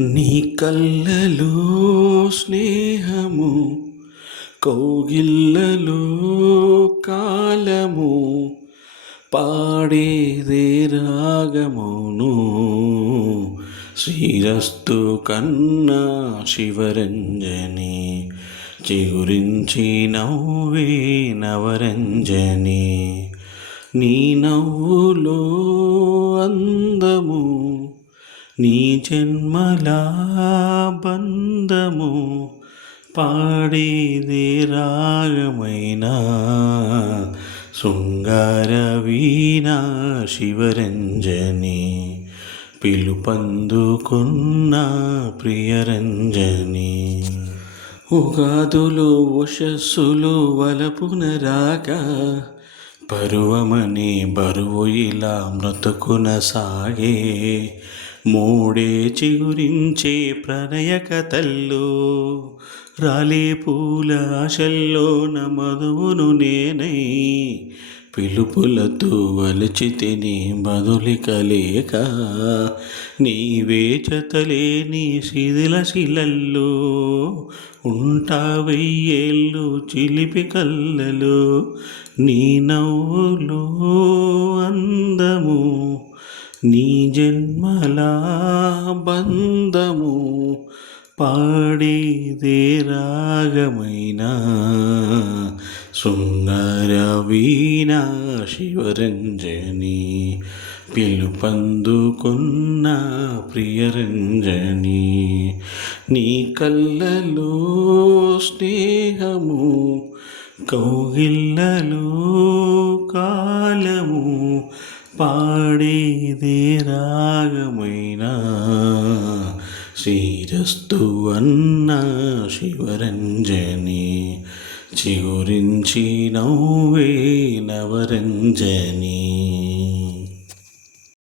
నీ కళ్ళలో స్నేహము, కౌగిళ్ళలో కాలము, పాడేదే రాగమును. శ్రీరస్తు కన్నా శివరంజని, చిగురించి నవ్వే నవరంజని. నీ నవ్వులో అందము, నీ జన్మలా బంధము, పాడేదే రాగమైన శృంగార వీణా శివరంజని. పిలుపందుకున్న ప్రియరంజని. ఉగాదులు ఉషస్సులు వలపున రాక, పరువమని బరువు ఇలా బ్రతుకున సాగే. మూడే చిగురించే ప్రణయ కథల్లో, రాలే పూల ఆశల్లో మధువును నేనై. పిలుపులతో వలచితిని బదులిక లేక, నీవే జతలేని శిథిల శిలల్లో. ఉంటా వెయ్యేళ్ళు చిలిపి కళ్ళలో, నీ నవ్వులో అందము, నీ జన్మలా బంధము, పాడేదే రాగమైన శృంగార వీణా శివరంజని. పిలుపందుకున్న ప్రియరంజని. నీ కళ్ళలో స్నేహము, కౌగిళ్ళలో కాలము, పాడేదే రాగమైన శ్రీరస్తు అన్న శివరంజని. చిగురించి నవ్వే నవరంజని.